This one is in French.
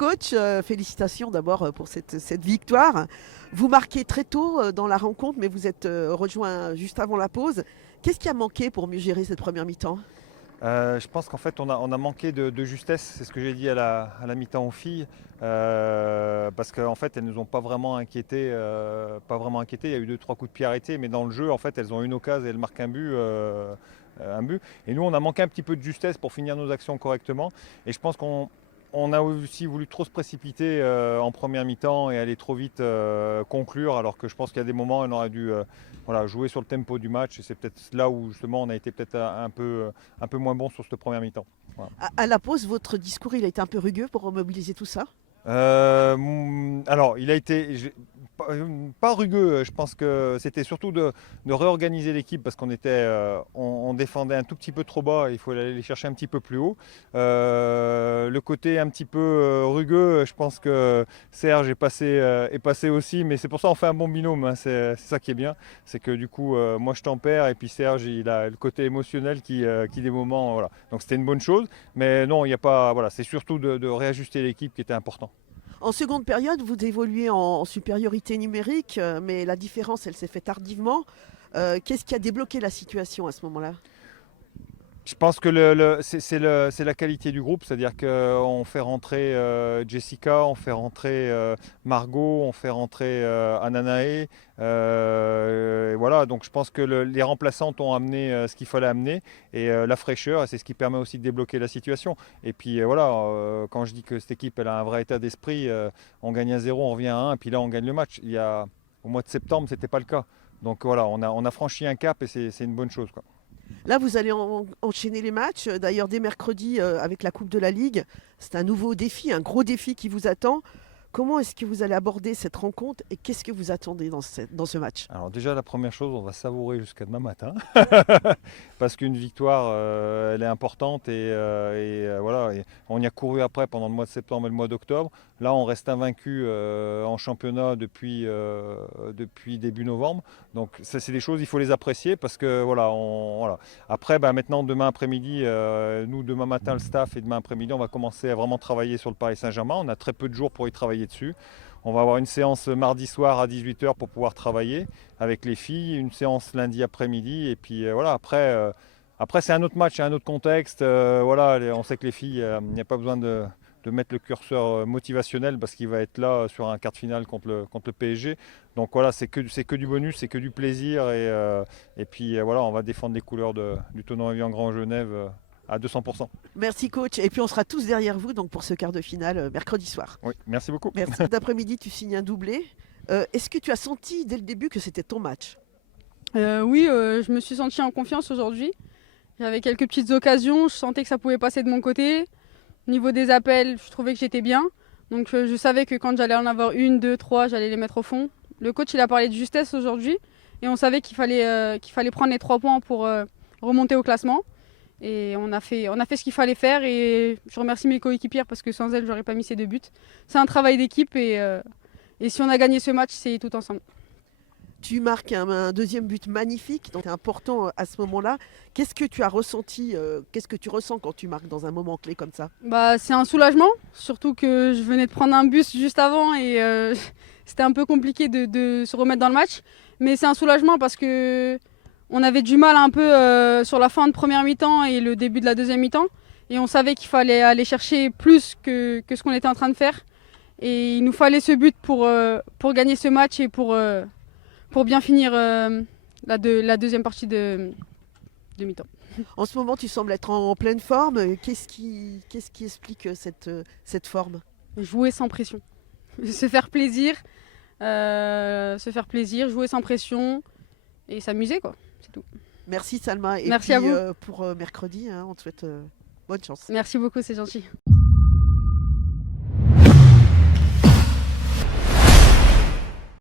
coach, félicitations d'abord pour cette victoire. Vous marquez très tôt dans la rencontre, mais vous êtes rejoint juste avant la pause. Qu'est-ce qui a manqué pour mieux gérer cette première mi-temps? Je pense qu'en fait, on a manqué de justesse, c'est ce que j'ai dit à la mi-temps aux filles, parce qu'en fait, elles ne nous ont pas vraiment inquiétés, Il y a eu deux, trois coups de pied arrêtés, mais dans le jeu, en fait, elles ont une occasion et elles marquent un but. Un but. Et nous, on a manqué un petit peu de justesse pour finir nos actions correctement. Et je pense qu'on a aussi voulu trop se précipiter en première mi-temps et aller trop vite conclure, alors que je pense qu'il y a des moments où on aurait dû voilà, jouer sur le tempo du match. Et c'est peut-être là où justement on a été peut-être un peu moins bon sur cette première mi-temps. Voilà. À la pause, votre discours, il a été un peu rugueux pour remobiliser tout ça? Alors, il a été pas rugueux. Je pense que c'était surtout de réorganiser l'équipe parce on défendait un tout petit peu trop bas. Il faut aller les chercher un petit peu plus haut. Le côté un petit peu rugueux, je pense que Serge est passé aussi. Mais c'est pour ça qu'on fait un bon binôme, hein. C'est ça qui est bien. C'est que du coup, moi je tempère et puis Serge, il a le côté émotionnel qui des moments. Voilà. Donc c'était une bonne chose. Mais non, il n'y a pas. Voilà, c'est surtout de réajuster l'équipe qui était important. En seconde période, vous évoluez en supériorité numérique, mais la différence, elle s'est faite tardivement. Qu'est-ce qui a débloqué la situation à ce moment-là? Je pense que c'est la qualité du groupe, c'est-à-dire qu'on fait rentrer Jessica, on fait rentrer Margot, on fait rentrer Ananae. Voilà, donc je pense que les remplaçantes ont amené ce qu'il fallait amener et la fraîcheur, c'est ce qui permet aussi de débloquer la situation. Et puis voilà, quand je dis que cette équipe elle a un vrai état d'esprit, on gagne à 0, on revient à 1, et puis là on gagne le match. Au mois de septembre, c'était pas le cas. Donc voilà, on a franchi un cap et c'est une bonne chose, quoi. Là, vous allez enchaîner les matchs. D'ailleurs, dès mercredi, avec la Coupe de la Ligue, c'est un nouveau défi, un gros défi qui vous attend. Comment est-ce que vous allez aborder cette rencontre et qu'est-ce que vous attendez dans ce match? Alors déjà la première chose, on va savourer jusqu'à demain matin parce qu'une victoire, elle est importante voilà, et on y a couru après pendant le mois de septembre et le mois d'octobre. Là, on reste invaincu en championnat depuis début novembre. Donc ça, c'est des choses, il faut les apprécier parce que voilà. Après, maintenant demain après-midi, nous demain matin le staff et demain après-midi, on va commencer à vraiment travailler sur le Paris Saint-Germain. On a très peu de jours pour y travailler dessus. On va avoir une séance mardi soir à 18 h pour pouvoir travailler avec les filles, une séance lundi après-midi. Et puis voilà, après c'est un autre match, c'est un autre contexte. Voilà, on sait que les filles, il n'y a pas besoin de mettre le curseur motivationnel parce qu'il va être là sur un quart de finale contre le PSG. Donc voilà, c'est que du bonus, c'est que du plaisir. Et puis voilà, on va défendre les couleurs du tournoi Evian Grand Genève à 200%. Merci coach. Et puis on sera tous derrière vous donc pour ce quart de finale mercredi soir. Oui, merci beaucoup. Merci. Cet après-midi, tu signes un doublé. Est-ce que tu as senti dès le début que c'était ton match? Oui, je me suis sentie en confiance aujourd'hui. J'avais quelques petites occasions, je sentais que ça pouvait passer de mon côté. Au niveau des appels, je trouvais que j'étais bien. Donc je savais que quand j'allais en avoir une, deux, trois, j'allais les mettre au fond. Le coach, il a parlé de justesse aujourd'hui et on savait qu'il fallait prendre les 3 points pour remonter au classement. Et on a fait ce qu'il fallait faire et je remercie mes coéquipières parce que sans elles, j'aurais pas mis ces 2 buts. C'est un travail d'équipe et si on a gagné ce match, c'est tout ensemble. Tu marques un deuxième but magnifique, donc c'est important à ce moment-là. Qu'est-ce que tu as ressenti, qu'est-ce que tu ressens quand tu marques dans un moment clé comme ça? C'est un soulagement, surtout que je venais de prendre un bus juste avant et c'était un peu compliqué de se remettre dans le match. Mais c'est un soulagement parce que on avait du mal un peu sur la fin de première mi-temps et le début de la deuxième mi-temps. Et on savait qu'il fallait aller chercher plus que ce qu'on était en train de faire. Et il nous fallait ce but pour gagner ce match et pour bien finir la deuxième partie de mi-temps. En ce moment, tu sembles être en pleine forme. Qu'est-ce qui explique cette forme? Jouer sans pression. Se faire plaisir, jouer sans pression et s'amuser, quoi. C'est tout. Merci Salma. Et Merci puis, à vous. pour mercredi, hein, on te souhaite bonne chance. Merci beaucoup, c'est gentil.